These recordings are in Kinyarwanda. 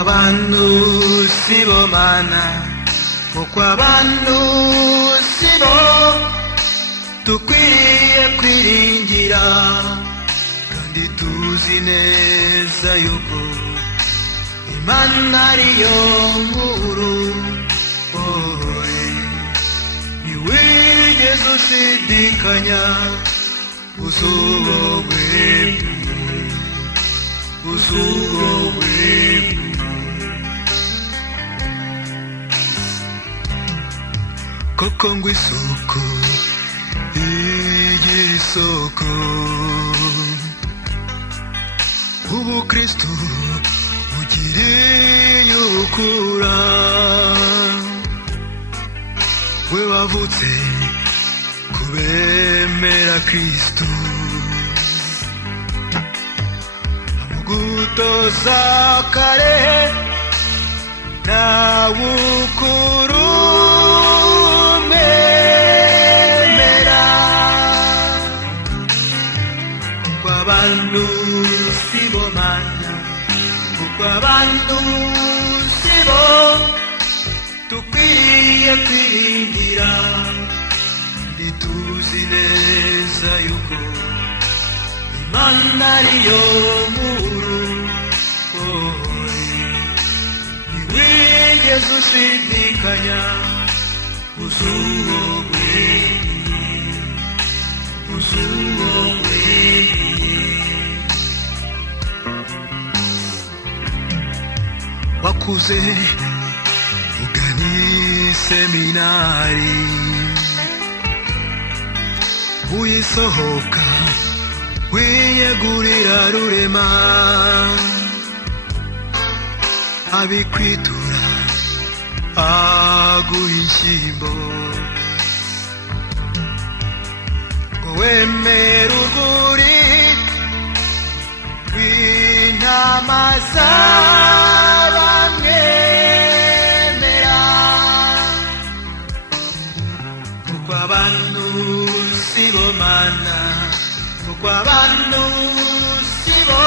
abantu sibo mana, kuko abantu sibo dukwiriye kwiringira, kandi tuzi neza yuko Imana ariyo nkuru. Wowe ntiwigeze ushidikanya, uzuwowe koko ngo isoko igisoko ubu Kristo ugiriye ukura, we wavutse kubemera Kristo, amugutoza kare nawe ukuru abantu sibo mana, kuko abantu sibo dukwiriye kwiringira, kandi tuzi neza yuko Imana ariyo nkuru. Wowe ntiwigeze ushidikanya, uzuwowe wakuze ugana seminari, uyisohoka wiyegurira rurema, abikwitura aguha inshyimbo, ngo wemere urwuri rw'intama z'abamwemera, kuko abantu sibo mana, kuko abantu sibo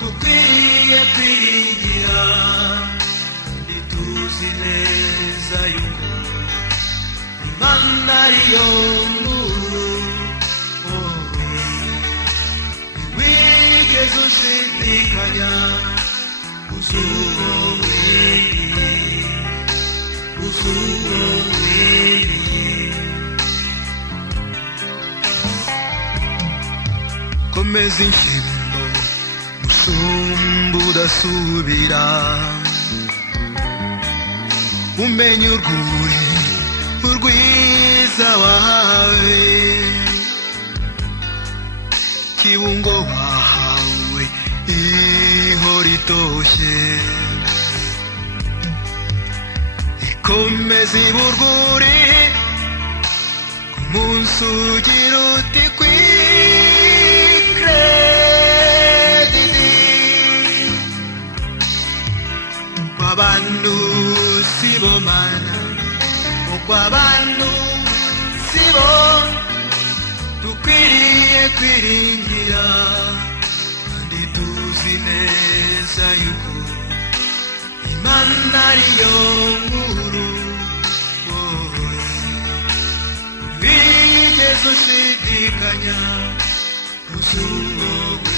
dukwiriye kwiringira, kandi tuzi neza yuko Imana ariyo nkuru. Wowe ntiwigeze ushidikanya, uzuwowe komeza inshyimbo musumba udasubira, umenye urwuri urwiza wahawe, kibungo wahawe ihora itoshye, ikomeza iburwuri ku munsi ugira uti kwikredidi, abantu sibo mana, kuko abantu sibo dukwiriye kwiringira, kandi tuzi neza yuko Imana ariyo nkuru. Wowe wigeze ushidikanya, uzuwowe